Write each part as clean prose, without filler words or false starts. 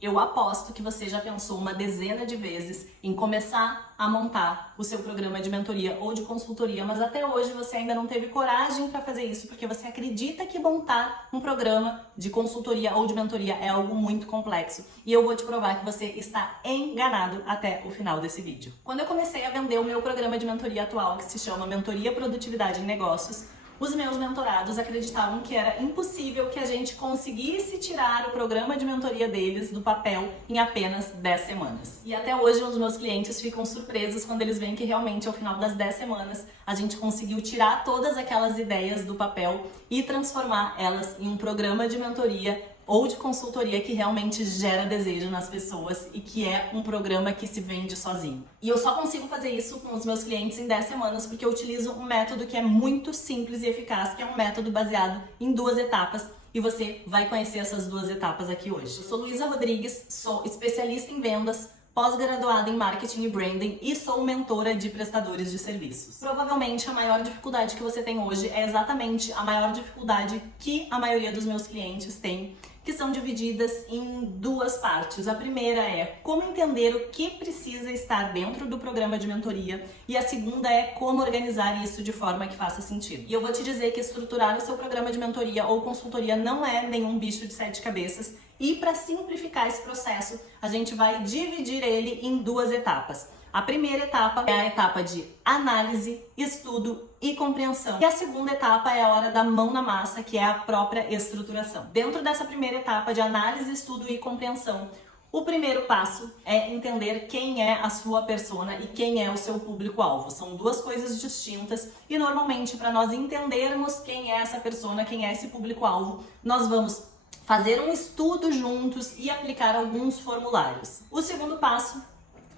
Eu aposto que você já pensou uma dezena de vezes em começar a montar o seu programa de mentoria ou de consultoria, mas até hoje você ainda não teve coragem para fazer isso, porque você acredita que montar um programa de consultoria ou de mentoria é algo muito complexo. E eu vou te provar que você está enganado até o final desse vídeo. Quando eu comecei a vender o meu programa de mentoria atual, que se chama Mentoria Produtividade em Negócios, os meus mentorados acreditavam que era impossível que a gente conseguisse tirar o programa de mentoria deles do papel em apenas 10 semanas. E até hoje os meus clientes ficam surpresos quando eles veem que realmente ao final das 10 semanas a gente conseguiu tirar todas aquelas ideias do papel e transformar elas em um programa de mentoria ou de consultoria que realmente gera desejo nas pessoas e que é um programa que se vende sozinho. E eu só consigo fazer isso com os meus clientes em 10 semanas porque eu utilizo um método que é muito simples e eficaz, que é um método baseado em 2 etapas, e você vai conhecer essas 2 etapas aqui hoje. Eu sou Luísa Rodrigues, sou especialista em vendas, pós-graduada em marketing e branding e sou mentora de prestadores de serviços. Provavelmente a maior dificuldade que você tem hoje é exatamente a maior dificuldade que a maioria dos meus clientes tem, que são divididas em 2 partes. A primeira é como entender o que precisa estar dentro do programa de mentoria e a segunda é como organizar isso de forma que faça sentido. E eu vou te dizer que estruturar o seu programa de mentoria ou consultoria não é nenhum bicho de 7 cabeças, e para simplificar esse processo, a gente vai dividir ele em 2 etapas. A primeira etapa é a etapa de análise, estudo e compreensão. E a segunda etapa é a hora da mão na massa, que é a própria estruturação. Dentro dessa primeira etapa de análise, estudo e compreensão, o primeiro passo é entender quem é a sua persona e quem é o seu público-alvo. São 2 coisas distintas e normalmente para nós entendermos quem é essa persona, quem é esse público-alvo, nós vamos fazer um estudo juntos e aplicar alguns formulários. O segundo passo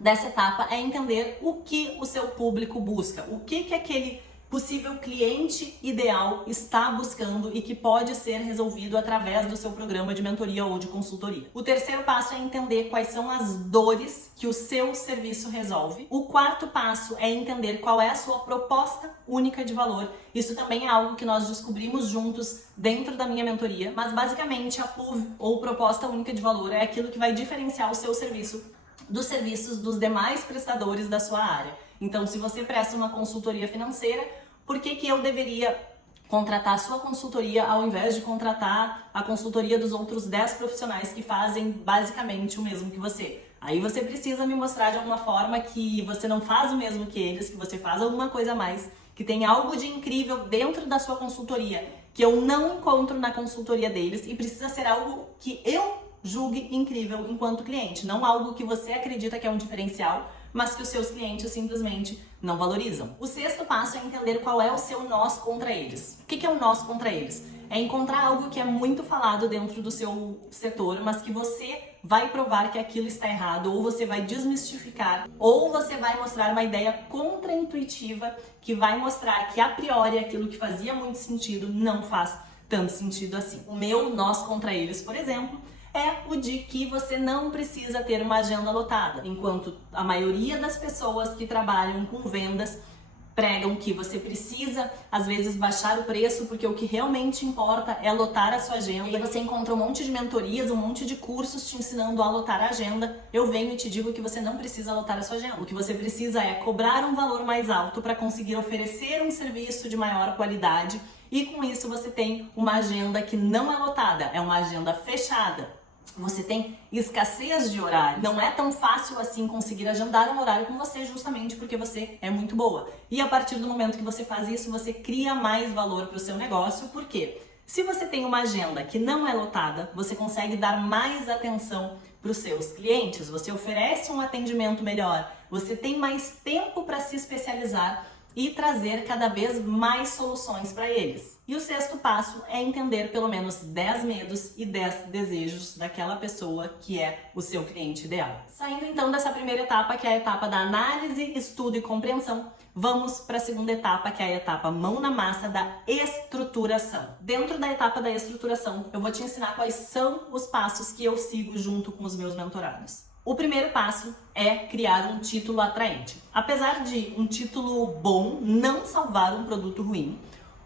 dessa etapa é entender o que o seu público busca, o que aquele possível cliente ideal está buscando e que pode ser resolvido através do seu programa de mentoria ou de consultoria. O terceiro passo é entender quais são as dores que o seu serviço resolve. O quarto passo é entender qual é a sua proposta única de valor. Isso também é algo que nós descobrimos juntos dentro da minha mentoria, mas basicamente a PUV ou proposta única de valor é aquilo que vai diferenciar o seu serviço dos serviços dos demais prestadores da sua área. Então, se você presta uma consultoria financeira, por que eu deveria contratar a sua consultoria ao invés de contratar a consultoria dos outros 10 profissionais que fazem basicamente o mesmo que você? Aí você precisa me mostrar de alguma forma que você não faz o mesmo que eles, que você faz alguma coisa a mais, que tem algo de incrível dentro da sua consultoria, que eu não encontro na consultoria deles, e precisa ser algo que eu julgue incrível enquanto cliente, não algo que você acredita que é um diferencial, mas que os seus clientes simplesmente não valorizam. O sexto passo é entender qual é o seu nós contra eles. O que é o nós contra eles? É encontrar algo que é muito falado dentro do seu setor, mas que você vai provar que aquilo está errado, ou você vai desmistificar, ou você vai mostrar uma ideia contraintuitiva que vai mostrar que a priori aquilo que fazia muito sentido não faz tanto sentido assim. O meu nós contra eles, por exemplo, é o de que você não precisa ter uma agenda lotada, enquanto a maioria das pessoas que trabalham com vendas pregam que você precisa, às vezes, baixar o preço, porque o que realmente importa é lotar a sua agenda. E aí você encontra um monte de mentorias, um monte de cursos te ensinando a lotar a agenda. Eu venho e te digo que você não precisa lotar a sua agenda. O que você precisa é cobrar um valor mais alto para conseguir oferecer um serviço de maior qualidade, e com isso você tem uma agenda que não é lotada, é uma agenda fechada. Você tem escassez de horário. Não é tão fácil assim conseguir agendar um horário com você, justamente porque você é muito boa. E a partir do momento que você faz isso, você cria mais valor para o seu negócio. Por quê? Se você tem uma agenda que não é lotada, você consegue dar mais atenção para os seus clientes, você oferece um atendimento melhor, você tem mais tempo para se especializar e trazer cada vez mais soluções para eles. E o sexto passo é entender pelo menos 10 medos e 10 desejos daquela pessoa que é o seu cliente ideal. Saindo então dessa primeira etapa, que é a etapa da análise, estudo e compreensão, vamos para a segunda etapa, que é a etapa mão na massa da estruturação. Dentro da etapa da estruturação, eu vou te ensinar quais são os passos que eu sigo junto com os meus mentorados. O primeiro passo é criar um título atraente. Apesar de um título bom não salvar um produto ruim,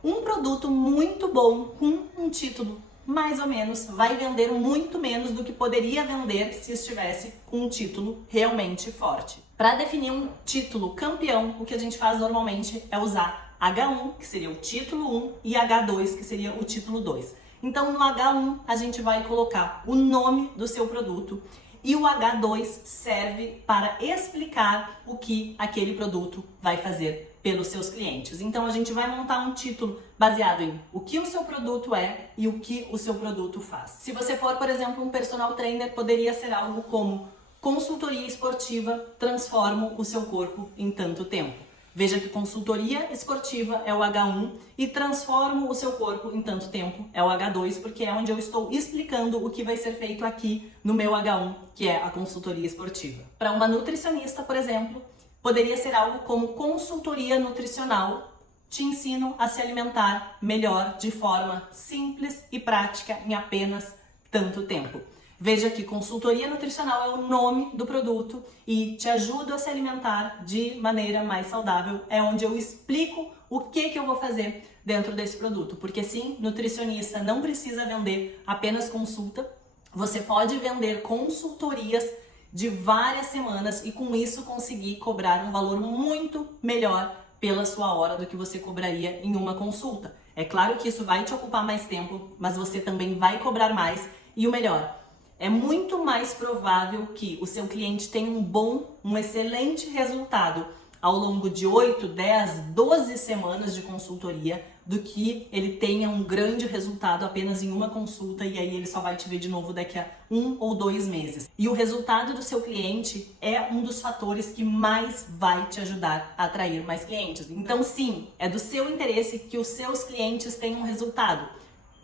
um produto muito bom com um título mais ou menos, vai vender muito menos do que poderia vender se estivesse com um título realmente forte. Para definir um título campeão, o que a gente faz normalmente é usar H1, que seria o título 1, e H2, que seria o título 2. Então, no H1, a gente vai colocar o nome do seu produto e o H2 serve para explicar o que aquele produto vai fazer pelos seus clientes. Então, a gente vai montar um título baseado em o que o seu produto é e o que o seu produto faz. Se você for, por exemplo, um personal trainer, poderia ser algo como consultoria esportiva, transformo o seu corpo em tanto tempo. Veja que consultoria esportiva é o H1 e transformo o seu corpo em tanto tempo é o H2, porque é onde eu estou explicando o que vai ser feito aqui no meu H1, que é a consultoria esportiva. Para uma nutricionista, por exemplo, poderia ser algo como consultoria nutricional. Te ensino a se alimentar melhor de forma simples e prática em apenas tanto tempo. Veja que consultoria nutricional é o nome do produto e te ajudo a se alimentar de maneira mais saudável. É onde eu explico o que eu vou fazer dentro desse produto. Porque sim, nutricionista não precisa vender apenas consulta. Você pode vender consultorias de várias semanas e com isso conseguir cobrar um valor muito melhor pela sua hora do que você cobraria em uma consulta. É claro que isso vai te ocupar mais tempo, mas você também vai cobrar mais e o melhor, é muito mais provável que o seu cliente tenha um excelente resultado ao longo de 8, 10, 12 semanas de consultoria do que ele tenha um grande resultado apenas em uma consulta e aí ele só vai te ver de novo daqui a 1 ou 2 meses. E o resultado do seu cliente é um dos fatores que mais vai te ajudar a atrair mais clientes. Então sim, é do seu interesse que os seus clientes tenham resultado.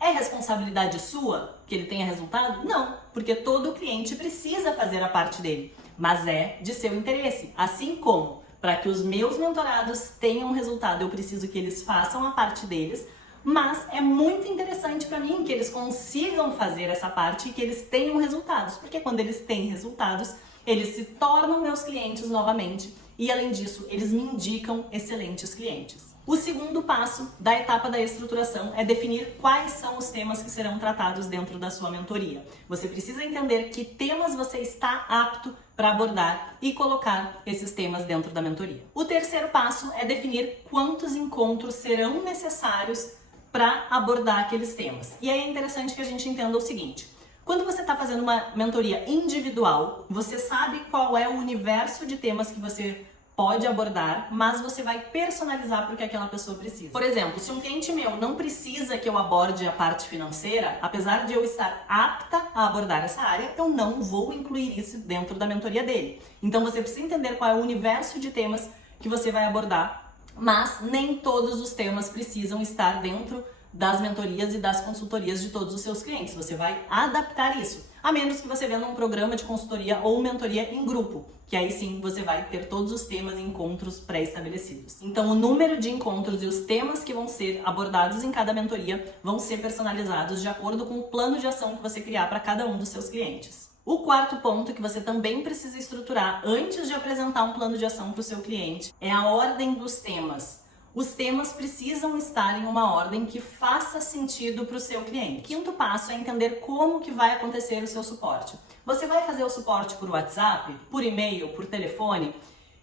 É responsabilidade sua que ele tenha resultado? Não, porque todo cliente precisa fazer a parte dele, mas é de seu interesse. Assim como, para que os meus mentorados tenham resultado, eu preciso que eles façam a parte deles, mas é muito interessante para mim que eles consigam fazer essa parte e que eles tenham resultados, porque quando eles têm resultados, eles se tornam meus clientes novamente e, além disso, eles me indicam excelentes clientes. O segundo passo da etapa da estruturação é definir quais são os temas que serão tratados dentro da sua mentoria. Você precisa entender que temas você está apto para abordar e colocar esses temas dentro da mentoria. O terceiro passo é definir quantos encontros serão necessários para abordar aqueles temas. E aí é interessante que a gente entenda o seguinte: quando você está fazendo uma mentoria individual, você sabe qual é o universo de temas que você pode abordar, mas você vai personalizar para o que aquela pessoa precisa. Por exemplo, se um cliente meu não precisa que eu aborde a parte financeira, apesar de eu estar apta a abordar essa área, eu não vou incluir isso dentro da mentoria dele. Então você precisa entender qual é o universo de temas que você vai abordar, mas nem todos os temas precisam estar dentro das mentorias e das consultorias de todos os seus clientes. Você vai adaptar isso, a menos que você venda um programa de consultoria ou mentoria em grupo, que aí sim você vai ter todos os temas e encontros pré-estabelecidos. Então o número de encontros e os temas que vão ser abordados em cada mentoria vão ser personalizados de acordo com o plano de ação que você criar para cada um dos seus clientes. O quarto ponto que você também precisa estruturar antes de apresentar um plano de ação para o seu cliente é a ordem dos temas. Os temas precisam estar em uma ordem que faça sentido para o seu cliente. O quinto passo é entender como que vai acontecer o seu suporte. Você vai fazer o suporte por WhatsApp, por e-mail, por telefone?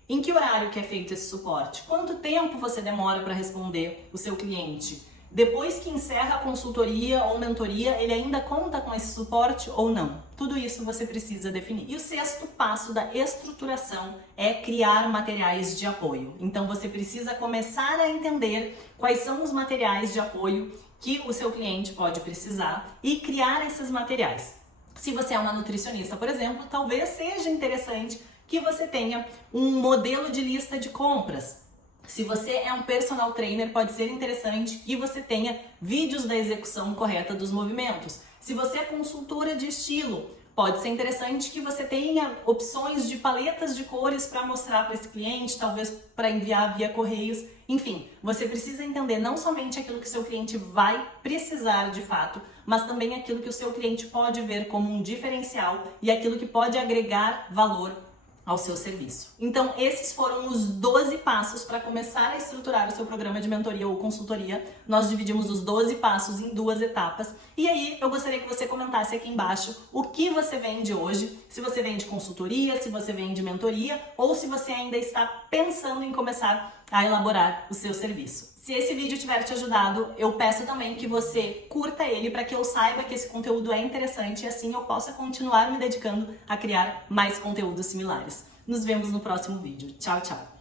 Em que horário que é feito esse suporte? Quanto tempo você demora para responder o seu cliente? Depois que encerra a consultoria ou mentoria, ele ainda conta com esse suporte ou não? Tudo isso você precisa definir. E o sexto passo da estruturação é criar materiais de apoio. Então você precisa começar a entender quais são os materiais de apoio que o seu cliente pode precisar e criar esses materiais. Se você é uma nutricionista, por exemplo, talvez seja interessante que você tenha um modelo de lista de compras. Se você é um personal trainer, pode ser interessante que você tenha vídeos da execução correta dos movimentos. Se você é consultora de estilo, pode ser interessante que você tenha opções de paletas de cores para mostrar para esse cliente, talvez para enviar via correios. Enfim, você precisa entender não somente aquilo que seu cliente vai precisar de fato, mas também aquilo que o seu cliente pode ver como um diferencial e aquilo que pode agregar valor ao seu serviço. Então, esses foram os 12 passos para começar a estruturar o seu programa de mentoria ou consultoria. Nós dividimos os 12 passos em 2 etapas. E aí, eu gostaria que você comentasse aqui embaixo o que você vende hoje, se você vende consultoria, se você vende mentoria, ou se você ainda está pensando em começar a elaborar o seu serviço. Se esse vídeo tiver te ajudado, eu peço também que você curta ele para que eu saiba que esse conteúdo é interessante e assim eu possa continuar me dedicando a criar mais conteúdos similares. Nos vemos no próximo vídeo. Tchau, tchau!